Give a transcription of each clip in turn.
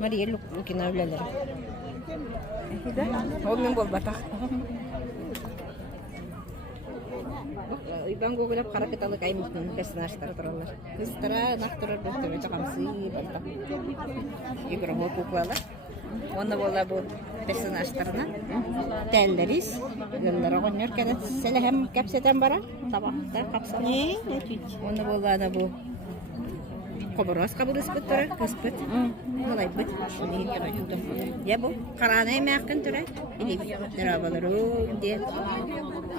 Mariye Lukina öyleleri. O men bol batak. Ben Google'da karakitalık aymıştım personajlar dururlar. Kızlara naktırar gösterme çakamsı batak. Yugura hukuklalar. Onda bolla bu personajlarına telleriz. Yıllara oynuyor ki selehem kapseten bara. Tabakta kapsam. Ne? Ne tüy? Onda bolla da bu Koboros kabul ispittir, ispit. Malay bit. Ya bu karana emekin türe. Elif derabaları diye.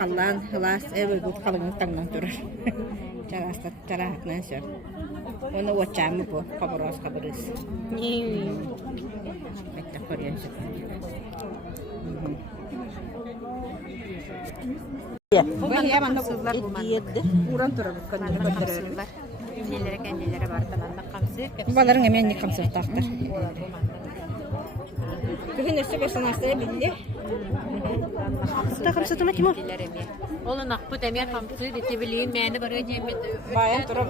Allah'ın hılas evi bu kalınlıktan durur. Çarastat çarahatlan şu. Onu uçağımı bu Koboros kabulüs. Ne? Hatta koruyan şu. Bu ya bana sızlar bu man. Uran durur kanını. Kendilere bardalarında kamsı. Baların hemen ne kamsır taktır. Bugün üstü personajları bildi. Hamsı kamsı tuma kim o? Oğlum nakbu demir kamsı ditebiliğin meyni barı cemmet. Bayan durup.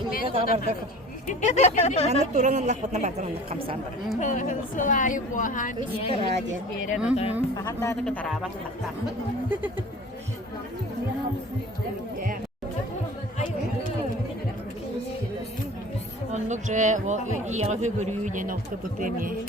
İlde daha bardak. Anı turan Allah kutuna bardak onu kamsan var. Selayu buahan. İstirahat. Hatta da ketarabas hatta. Onluk je o iyi hübürü yine nokta bu demiye.